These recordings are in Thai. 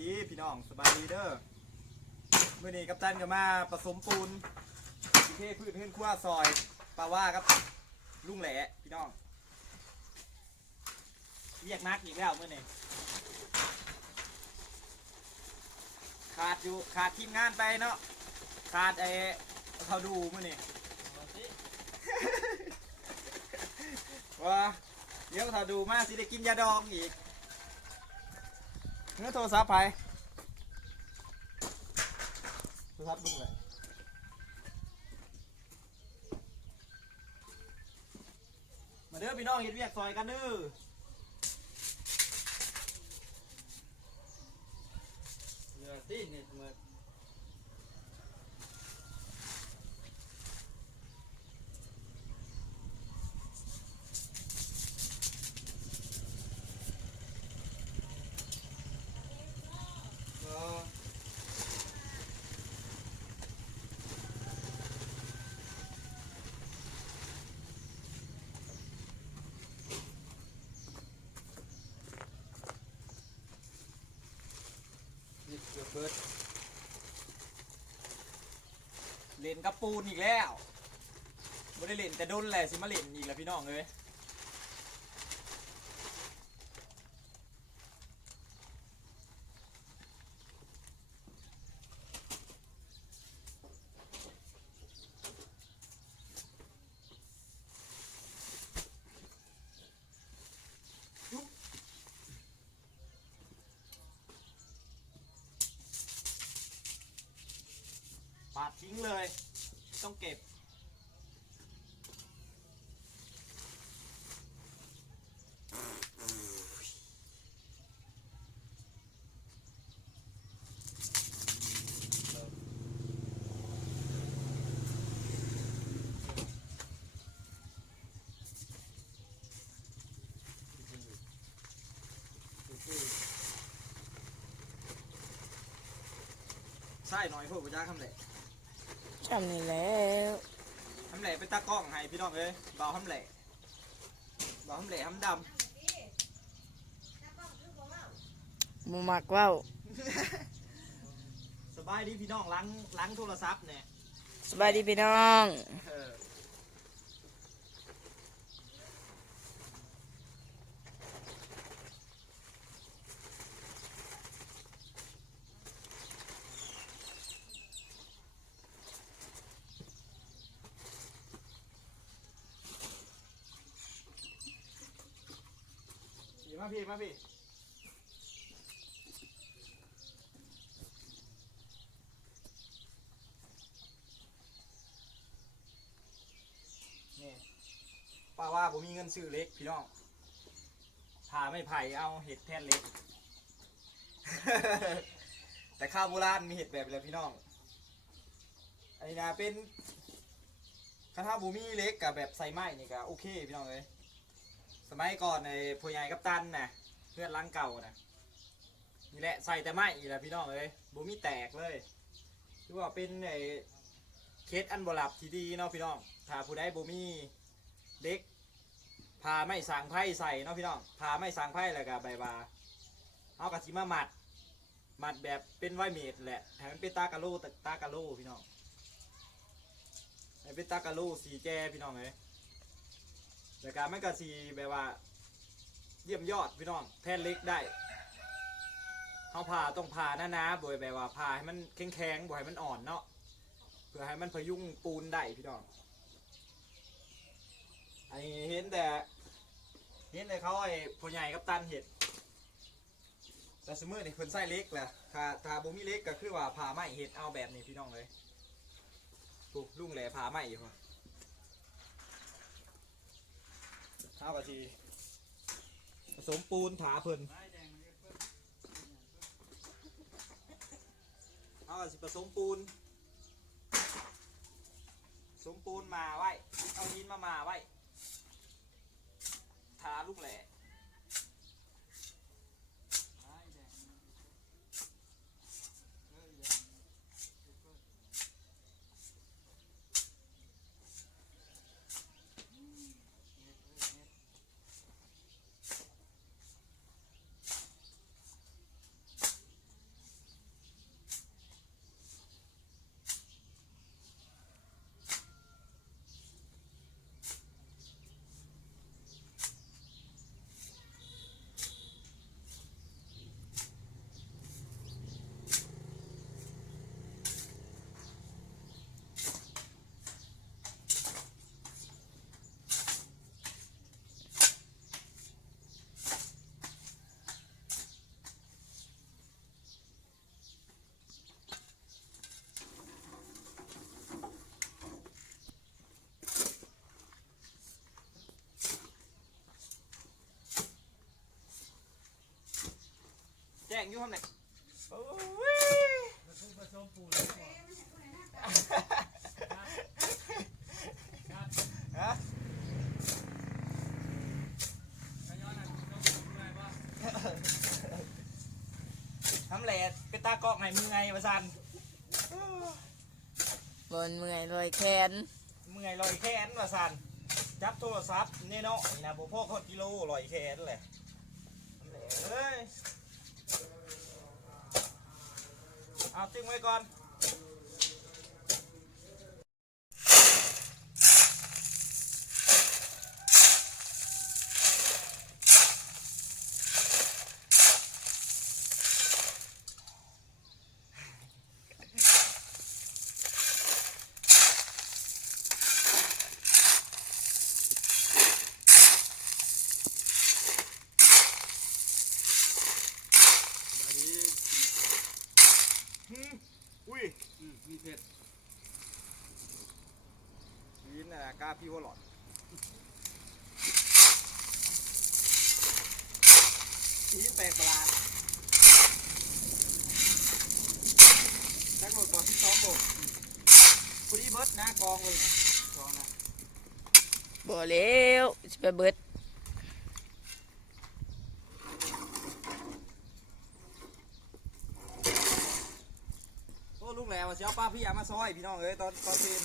ดีพี่น้องสบายดีเด้อมื่อนี้กัปตันก็มาผสมปูนที่เทพืชขึ้นขั้วซอยปลาว่าครับลุงแหล่พี่น้องเรียกนักอีกแล้วมื่อนี้ขาดอยู่ขาดทีมงานไปเนาะขาดไอ้เขาดูมื่อนี้ว่าเดี๋ยวเขาดูมาสิได้กินยาดองอีก เนื้อโทรศัพท์ไปโทรศัพท์ลุงเลยมาเด้อพี่น้องเห็ดเวียกซอยกันเด้อเนื้อตีนเนี่ยเหมือนออนี่ เกือบเบิดเล่นกระปูนอีกแล้วไม่ได้เล่นแต่โดนแหละสิมาเล่นอีกแล้วพี่น้องเลยาดทิ้งเลยต้องเก็บใช่หน่อยพวกประ จ้าคำแหละจำนี่แล้วคำแหละเป็นตากล้องให้พี่น้องเลยเบาคำแหละเบาคำแหละคำดบมักเว้าำ สบายดีพี่น้องล้างล้างโทรศัพท์เนี่ยสบายดีพี่น้อง เออ มาพี่มาพี่นี่ป้าว่าผมมีเงินซื้อเล็กพี่น้องผ่าไม่ไผ่เอาเห็ดแทนเล็ก แต่ข้าวโบราณมีเห็ดแบบแล้วพี่น้องอันนี้นะเป็นข้าวบูมีเล็กกับแบบใส่ไม้นี่ก็โอเคพี่น้องเลย สมัยก่อนในพ่อใหญ่กับตันนะเพื่อนล้างเก่านะนี่แหละใส่แต่ไม้อีแหละพี่น้องเลยบูมีแตกเลยคือว่าเป็นไอ้เคสอันบลับที่ดีเนาะพี่น้องถ้าผู้ใดบ่มีเด็กพาไม่สางไพ่ใส่เนาะพี่น้องพาไม่สางไพ่แล้วก็ใบบาเอากระสิมาหมัดหมัดแบบเป็นไวเมดแหละให้มันเป็นตากะโลตตากะโลพี่น้องให้เป็นตากะโลสีแจพี่น้องเลย แล้วก็มันก็สีแบบว่า เยี่ยมยอดพี่น้องแท่นเล็กได้เขาพาต้องพาหนาๆบ่อยแบบว่าพาให้มันแข็งๆบ่อยให้มันอ่อนเนาะเพื่อให้มันพยุงปูนได้พี่น้องอันนี้เห็นแต่เห็นแต่เขาไอ้ผู้ใหญ่กับตันเห็ดแต่สมมตินี่คนไส้เล็กแหละถ้าถ้าบ่มีเล็กก็คือว่าผ่าไม้เห็ดเอาแบบนี้พี่น้องเลยลุงแหล่ผ่าไม้อยู่ว่ะ เอากะทีผสมปูนถาเพิ่นไม้แดงมันก็เพิ่มเอากะสิผสมปูนผสมปูนมาไว้ เอาหินมามาไว้ทาลูกแหล่ ไม้แดงมันก็เพิ่มเอ้ยยังเพิ่มเฮ็ดเอ้ยเฮ็ด เง อยู่ทำไหนโอ้ยผสมปูแล้วก็ฮะขย้อนน่ะผสมปูได้ป่ะทำแหล่เป็นตากล้องให้มึงไงวะซันบนเมื่อยลอยแขนเมื่อยลอยแขนวะซันจับโทรศัพท์นี่เนาะนี่นะบ่พอคนกิโลลอยแขนแหละทำแหล่เอ้ย จึงไว้ก่อนนี้ หืมอุ้ย อืมมีเผ็ด ยินน่ะ กล้าพี่ว่าหลอดยินแปลกประหลาดแท็กโหลดก่อนที่สองโหลดพอดีเบิร์ดหน้ากองเลยเนี่ยกองนะบ่แล้วสิไปเบิดโอ้ลุงแหล้วว่าสิเช้าป้าพี่เอามาซอยพี่น้องเอ้ยตอนตอนเทน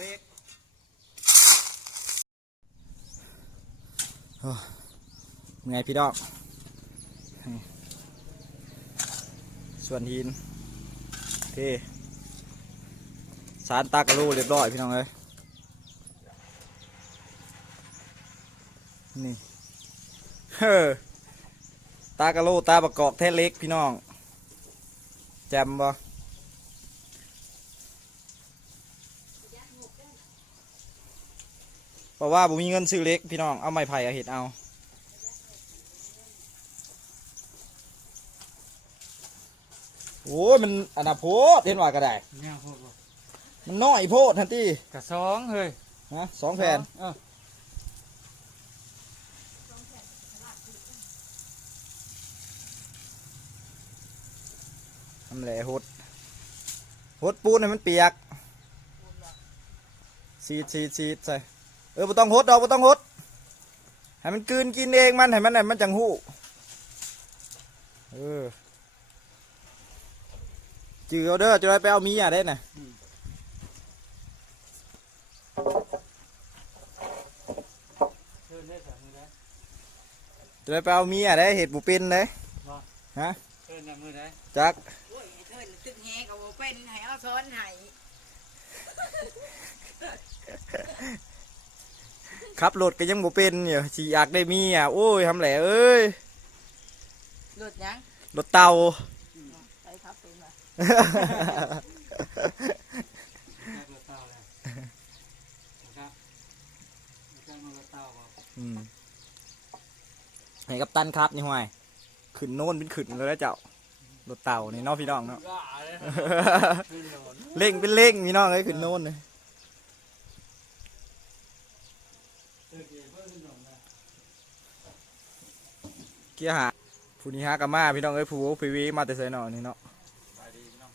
เบรกไงพี่ดอก ส่วนหินโอเคสารตากระโลเรียบร้อยพี่น้องเอ้ยนี่เฮ้อตากระโลตาประกอบแท้เล็กพี่น้องแจมบ่ เพราะว่าผมมีเงินซื้อเล็กพี่น้องเอาไม้ไผ่เอาเห็ดเอาโอ้ยมันอนาโพดเห็นว่าก็ได้เนี่ยพวกบ่มันน้อยโพดทันทีกระสองเฮ้ยนะสองแผ่นเออทำแหล่หดหดปูนให้มันเปียกซีดซีดซีดใส่ เออบ่ต้องหดดอกบ่ต้องหดให้มันกลืนกินเองมันให้มันให้มันจังหู้เออจือเอาเด้อจะได้ไปเอาเมียได้น่ะเชิญได้สั่งมือได้จะได้ไปเอาเมียได้เห็ดบุเป็นเลยเชิญได้มือได้จักโอ้ยเถินตึกแฮก็บ่เป็นให้เอาซ้อนให้ ขับรถก็ยังบุเป็นอยู่สิอยากได้เมียโอ้ยทำแหล่เอ้ยรถยังรถเตาไปครับเป็นว่าแยกรถเต้าเลยนะครับแยกรถเต้าบ่อืมให้กับตันครับนี่ห่วยขึ้นโน่นเป็นขึ้นเลยแล้วเจ้ารถเต่านี่เน้องพี่น้องเนาะบ้าเลยขึ้นโดนเร่งเป็นเร่งพี่น้องเลยขึ้นโน่นเลย เออเกี่ยวเพิ่มขึ้นโดนนะ เกียร์หาผู้นี้ฮากามาพี่น้องเอ้ยผู้พีวีมาแต่ไซนอนี่เนาะไปดีพี่น้อง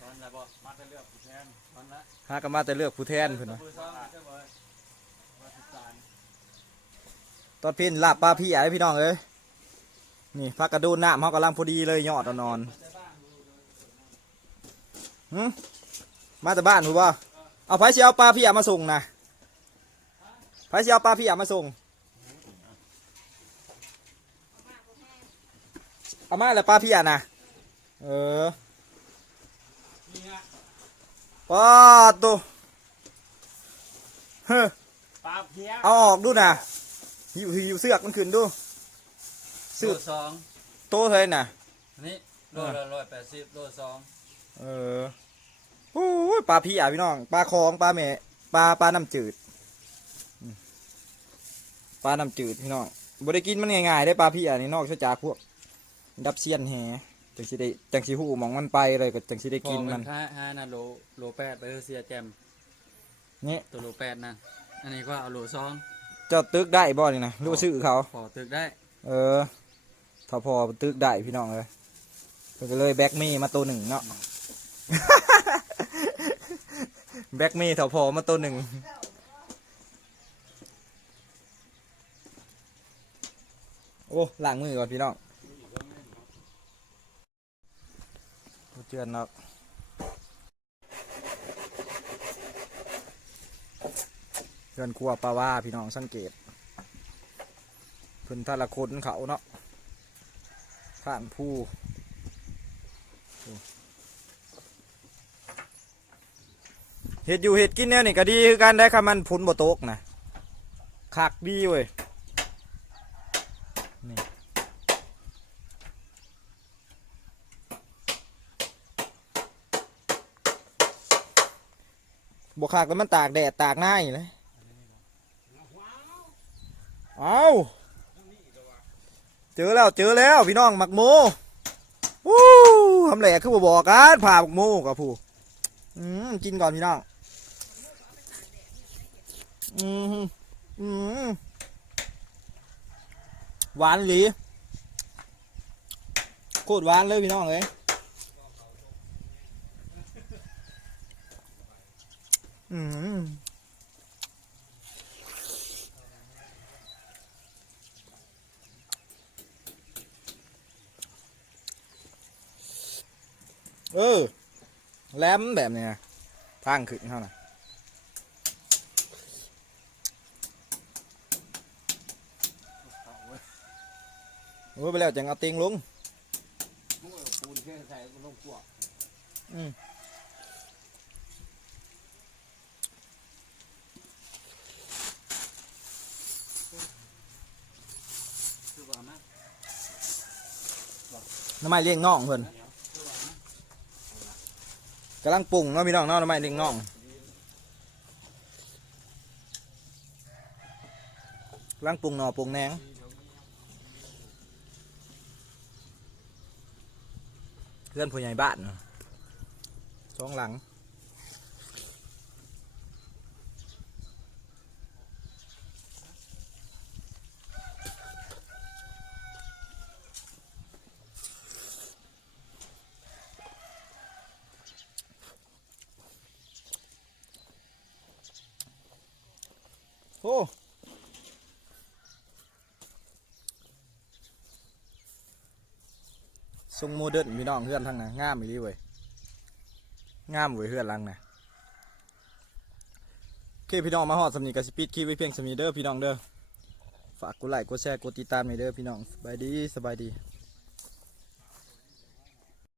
ตอนไหนบ่มาจะเลือกผู้แทนตอนละฮากามาแต่เลือกผู้แทนเพิ่นตะว่าปูซ้อมใช่บ่วัดสารตอนเพิ่นลาบปลาพี่ไอ้พี่น้องเอ้ยนี่พักกระโดนน้ำเขากำลังพอดีเลยยอดเอานอนหึมาแต่บ้านผู้บ่เอาไผสิเอาปลาพี่อามาส่งนะไผสิเอาปลาพี่อามาส่ง เอามาแล้วป้าพี่อะนะเออนี่ฮะป้าตัวเฮ้อปลาเพี้ยเอาออกดูนะหิวหิวเสือกมันขึ้นดูโลสืบสองโตเท่าไหร่น่ะอันนี้โลละร้อยแปดสิบโลสองเออโอ้ยปลาพี่อะพี่น้องปลาคลองปลาแม่ปลาปลาน้ำจืดอืมปลาน้ำจืดพี่น้องบ่ได้กินมันง่ายๆได้ปลาพี่อะนี่นอกจากพวก ดับเซียนแหจังสิได้จังสิหูหมองมันไปเลยก็จังสิได้กินมันห้าห้านะโลโลแปดไปเฮอเซียแจมนี่ตัวโลแปดนั่นอันนี้ก็เอาโลสองเจ้าตึกได้บ่นี่นะหรือว่าซื้อเขาพอตึกได้ เออถ้าพอตึกได้พี่น้องเลยเพิ่นก็เลยแบ็กมีมาตัวหนึ่งเนาะแบ็กมีถ้าพอมาตัวหนึ่งโอ้ล้างมือก่อนพี่น้องบ่เจือนเนาะเดือนครัวปลาว่าพี่น้องสังเกตเพิ่นแต่ละคนเขาเนาะผ่านผู้เห็ดอยู่เห็ดกินเนี่ยนี่ก็ดีคือกันได้ค่ะมันพุนบ่ตกนะคักดีเว้ย บ่คักแล้วมันตากแดดตากหน้าอยู่เลยเอาเจอแล้วเจอแล้วพี่น้องหมักโมวู้ทำแหลกคือบ่บอกกันผ่าหมักโมกับผู้อืมกินก่อนพี่น้องอืมอืมหวานอีหลีโคตรหวานเลยพี่น้องเลย อืมเออแหลมแบบเนี้ยทางขึ้นเท่าน่ะโอ้ยไปแล้วจังเอาเตียงลงปูนแค่ใส่ลงพวกอืม คือว่านะ น้ำไม้เลี้ยงน่องเพิ่นกำลังปรุงเนาะพี่น้องเนาะน้ำไม้เลี้ยงน่องกำลังปรุงหน่อปรุงแหนงเพื่อนผู้ใหญ่บ้านเนาะสองหลัง โอ้ทรงโมเดิร์นพี่น้องเพื่อนทั้งนั้นงามอีหลีเว้ยงามเว้ยเพื่อนลังนะโอเคพี่น้องมาฮอดสำนีกับสปีดคีไว้เพียงสำนีเด้อพี่น้องเด้อฝากกดไลค์กดแชร์กดติดตามในเด้อพี่น้องสบายดีสบายดี